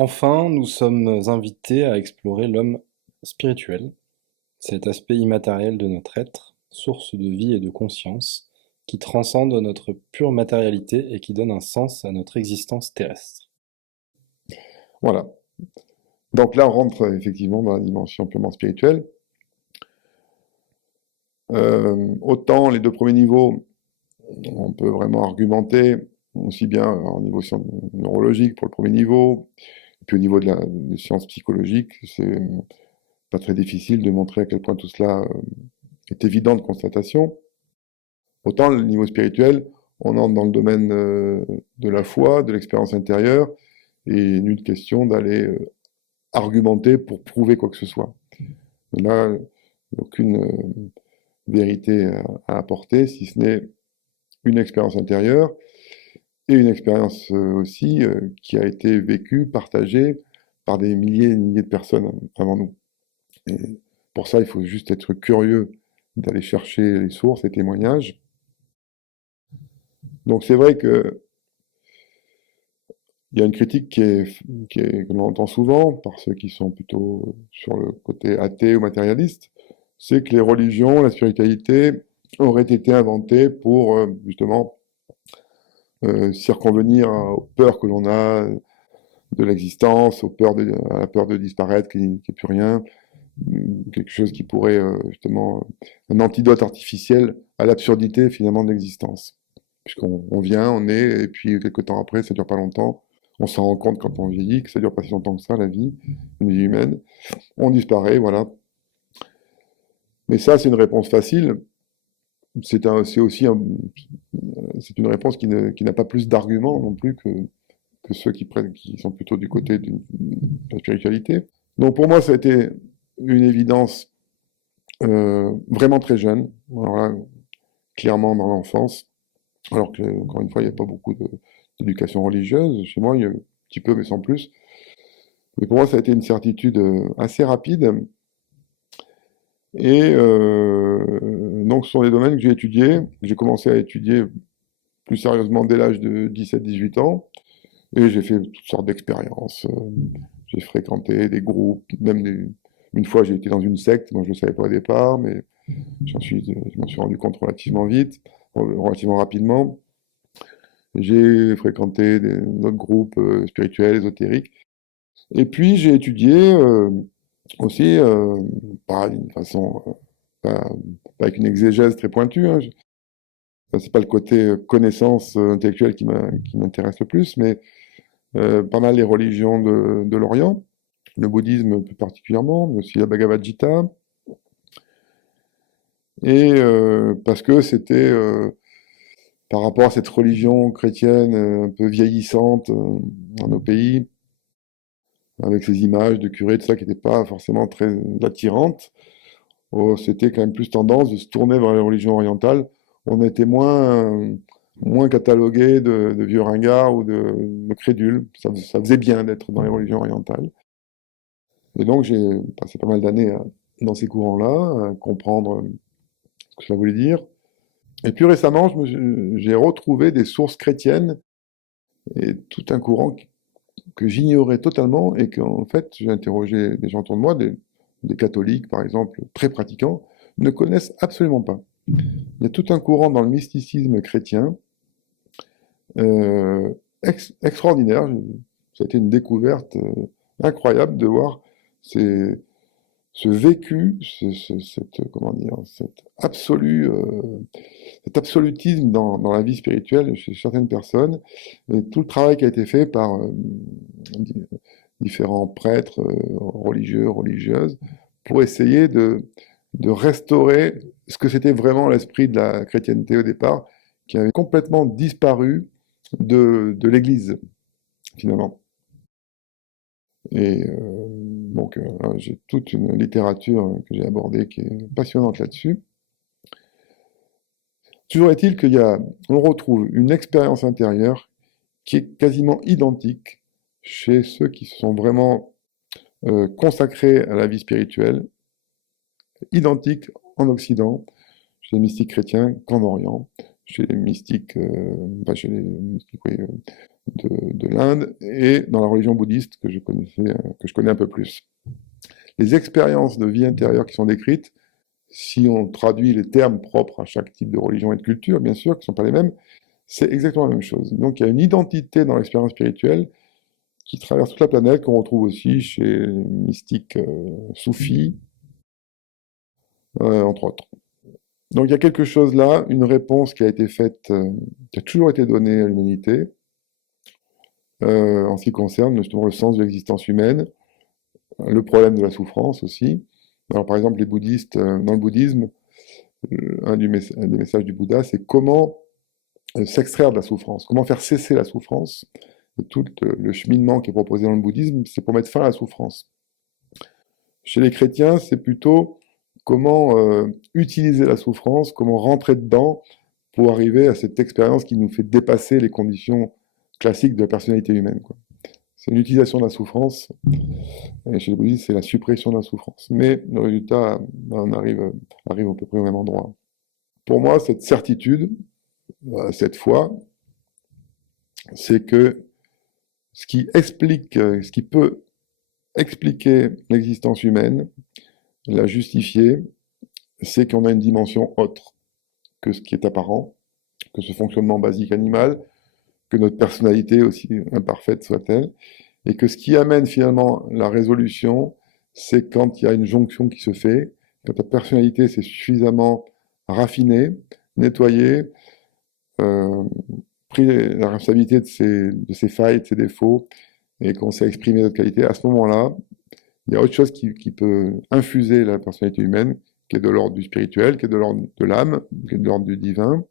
Enfin, nous sommes invités à explorer l'homme spirituel, cet aspect immatériel de notre être, source de vie et de conscience, qui transcende notre pure matérialité et qui donne un sens à notre existence terrestre. Voilà. Donc là, on rentre effectivement dans la dimension purement spirituelle. Autant les deux premiers niveaux, on peut vraiment argumenter aussi bien au niveau neurologique pour le premier niveau, puis au niveau des sciences psychologiques, c'est pas très difficile de montrer à quel point tout cela est évident de constatation. Autant le niveau spirituel, on entre dans le domaine de la foi, de l'expérience intérieure, et nulle question d'aller argumenter pour prouver quoi que ce soit. Et là, aucune vérité à apporter, si ce n'est une expérience intérieure et une expérience aussi qui a été vécue, partagée par des milliers et des milliers de personnes avant nous. Et pour ça, il faut juste être curieux d'aller chercher les sources, les témoignages. Donc c'est vrai que il y a une critique que l'on entend souvent par ceux qui sont plutôt sur le côté athée ou matérialiste, c'est que les religions, la spiritualité auraient été inventées pour justement circonvenir aux peurs que l'on a de l'existence, à la peur de disparaître, qu'il n'y ait plus rien, quelque chose qui pourrait justement un antidote artificiel à l'absurdité finalement de l'existence. Puisqu'on vient, on est, et puis quelques temps après, ça dure pas longtemps. On s'en rend compte quand on vieillit que ça dure pas si longtemps que ça, la vie, une vie humaine. On disparaît, voilà. Mais ça, c'est une réponse facile. C'est aussi c'est une réponse qui n'a pas plus d'arguments non plus que ceux qui sont plutôt du côté de la spiritualité. Donc pour moi, ça a été une évidence vraiment très jeune, alors là, clairement dans l'enfance, alors que, encore une fois, il n'y a pas beaucoup d'éducation religieuse. Chez moi, il y a un petit peu, mais sans plus. Mais pour moi, ça a été une certitude assez rapide. Et donc, ce sont des domaines que j'ai étudiés, que j'ai commencé à étudier plus sérieusement dès l'âge de 17-18 ans. Et j'ai fait toutes sortes d'expériences. J'ai fréquenté des groupes, une fois j'ai été dans une secte, moi je ne le savais pas au départ, mais je m'en suis rendu compte relativement vite, relativement rapidement. J'ai fréquenté d'autres groupes spirituels, ésotériques. Et puis j'ai étudié aussi, pas d'une façon, pas avec une exégèse très pointue, hein. Ça, c'est pas le côté connaissance intellectuelle qui m'intéresse le plus, mais pas mal les religions de l'Orient, le bouddhisme plus particulièrement, mais aussi la Bhagavad Gita, et parce que c'était par rapport à cette religion chrétienne un peu vieillissante dans nos pays, avec ces images de curés, tout ça qui n'étaient pas forcément très attirantes, c'était quand même plus tendance de se tourner vers les religions orientales. On était moins catalogué de vieux ringards ou de crédules. Ça faisait bien d'être dans les religions orientales. Et donc j'ai passé pas mal d'années dans ces courants-là, à comprendre ce que ça voulait dire. Et plus récemment, j'ai retrouvé des sources chrétiennes et tout un courant que j'ignorais totalement et qu'en fait, j'ai interrogé des gens autour de moi, des catholiques par exemple, très pratiquants, ne connaissent absolument pas. Il y a tout un courant dans le mysticisme chrétien euh, extraordinaire. Ça a été une découverte incroyable de voir ces, ce vécu, comment dire, cet absolutisme dans la vie spirituelle chez certaines personnes, et tout le travail qui a été fait par différents prêtres religieux, religieuses, pour essayer de restaurer ce que c'était vraiment l'esprit de la chrétienté au départ, qui avait complètement disparu de l'Église, finalement. Et donc, j'ai toute une littérature que j'ai abordée qui est passionnante là-dessus. Toujours est-il on retrouve une expérience intérieure qui est quasiment identique chez ceux qui se sont vraiment consacrés à la vie spirituelle, identique en Occident, chez les mystiques chrétiens qu'en Orient, chez les mystiques, chez les mystiques, oui, de l'Inde et dans la religion bouddhiste que je connais un peu plus. Les expériences de vie intérieure qui sont décrites, si on traduit les termes propres à chaque type de religion et de culture, bien sûr, qui ne sont pas les mêmes, c'est exactement la même chose. Donc il y a une identité dans l'expérience spirituelle qui traverse toute la planète, qu'on retrouve aussi chez les mystiques soufis, entre autres. Donc il y a quelque chose là, une réponse qui a été faite, qui a toujours été donnée à l'humanité, en ce qui concerne justement le sens de l'existence humaine, le problème de la souffrance aussi. Alors par exemple, les bouddhistes, dans le bouddhisme, un des messages du Bouddha, c'est comment s'extraire de la souffrance, comment faire cesser la souffrance. Et tout le cheminement qui est proposé dans le bouddhisme, c'est pour mettre fin à la souffrance. Chez les chrétiens, c'est plutôt comment utiliser la souffrance, comment rentrer dedans pour arriver à cette expérience qui nous fait dépasser les conditions classiques de la personnalité humaine, quoi. C'est une utilisation de la souffrance, et chez les bouddhistes, c'est la suppression de la souffrance. Mais le résultat, on arrive à peu près au même endroit. Pour moi, cette certitude, cette foi, c'est que ce qui peut expliquer l'existence humaine, la justifier, c'est qu'on a une dimension autre que ce qui est apparent, que ce fonctionnement basique animal, que notre personnalité, aussi imparfaite soit-elle, et que ce qui amène finalement la résolution, c'est quand il y a une jonction qui se fait, quand ta personnalité s'est suffisamment raffinée, nettoyée, euh, pris la responsabilité de ses failles, de ses défauts, et qu'on sait exprimer notre qualité, à ce moment-là, il y a autre chose qui peut infuser la personnalité humaine, qui est de l'ordre du spirituel, qui est de l'ordre de l'âme, qui est de l'ordre du divin,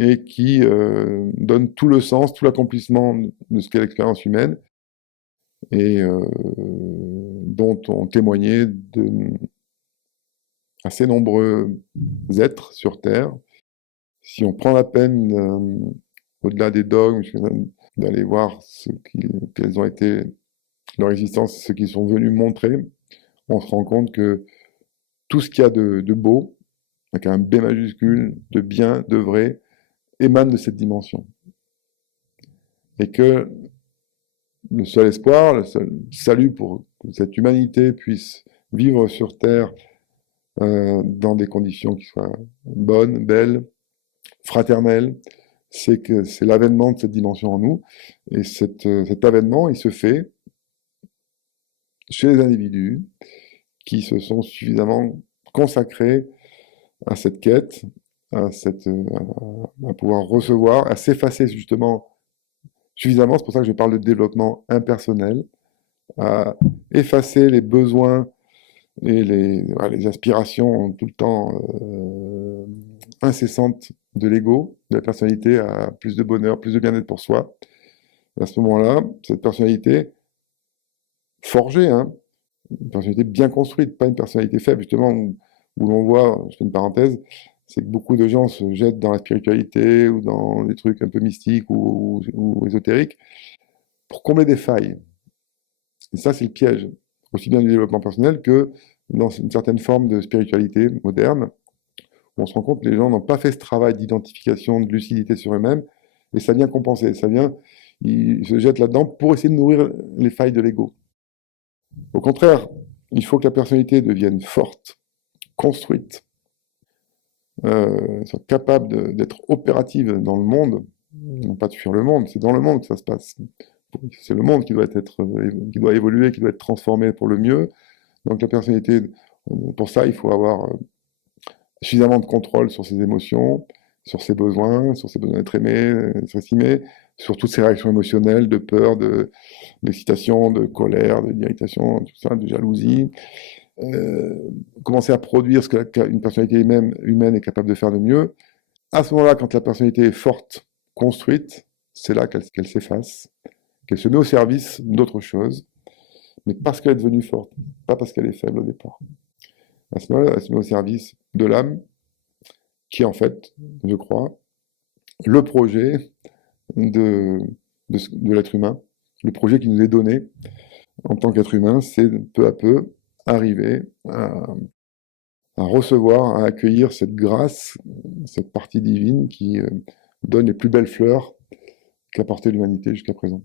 et qui donne tout le sens, tout l'accomplissement de ce qu'est l'expérience humaine, et dont ont témoigné assez nombreux êtres sur Terre. Si on prend la peine, au-delà des dogmes, d'aller voir quelles ont été leur existence, ce qu'ils sont venus montrer, on se rend compte que tout ce qu'il y a de beau, avec un B majuscule, de bien, de vrai, émane de cette dimension. Et que le seul espoir, le seul salut pour que cette humanité puisse vivre sur Terre dans des conditions qui soient bonnes, belles, fraternelles, c'est que c'est l'avènement de cette dimension en nous. Et cet avènement, il se fait chez les individus qui se sont suffisamment consacrés à cette quête, à pouvoir recevoir, à s'effacer justement suffisamment, c'est pour ça que je parle de développement impersonnel, à effacer les besoins et les aspirations tout le temps incessantes de l'ego, de la personnalité à plus de bonheur, plus de bien-être pour soi. Et à ce moment-là, cette personnalité forgée, hein, une personnalité bien construite, pas une personnalité faible, justement, où l'on voit, je fais une parenthèse, c'est que beaucoup de gens se jettent dans la spiritualité ou dans des trucs un peu mystiques ou ésotériques pour combler des failles. Et ça, c'est le piège, aussi bien du développement personnel que dans une certaine forme de spiritualité moderne, où on se rend compte que les gens n'ont pas fait ce travail d'identification, de lucidité sur eux-mêmes, et ça vient compenser, ils se jettent là-dedans pour essayer de nourrir les failles de l'ego. Au contraire, il faut que la personnalité devienne forte, construite, soit capable d'être opérative dans le monde, non pas de fuir le monde, c'est dans le monde que ça se passe. C'est le monde qui qui doit évoluer, qui doit être transformé pour le mieux. Donc la personnalité, pour ça, il faut avoir suffisamment de contrôle sur ses émotions, sur ses besoins d'être aimé, d'être estimé, sur toutes ses réactions émotionnelles, de peur, d'excitation, de colère, d'irritation, tout ça, de jalousie. Commencer à produire ce qu'une personnalité humaine est capable de faire de mieux. À ce moment-là, quand la personnalité est forte, construite, c'est là qu'elle s'efface, qu'elle se met au service d'autre chose, mais parce qu'elle est devenue forte, pas parce qu'elle est faible au départ. À ce moment-là, elle se met au service de l'âme, qui est en fait, je crois, le projet de l'être humain, le projet qui nous est donné en tant qu'être humain, c'est peu à peu arriver à recevoir, à accueillir cette grâce, cette partie divine qui donne les plus belles fleurs qu'a porté l'humanité jusqu'à présent.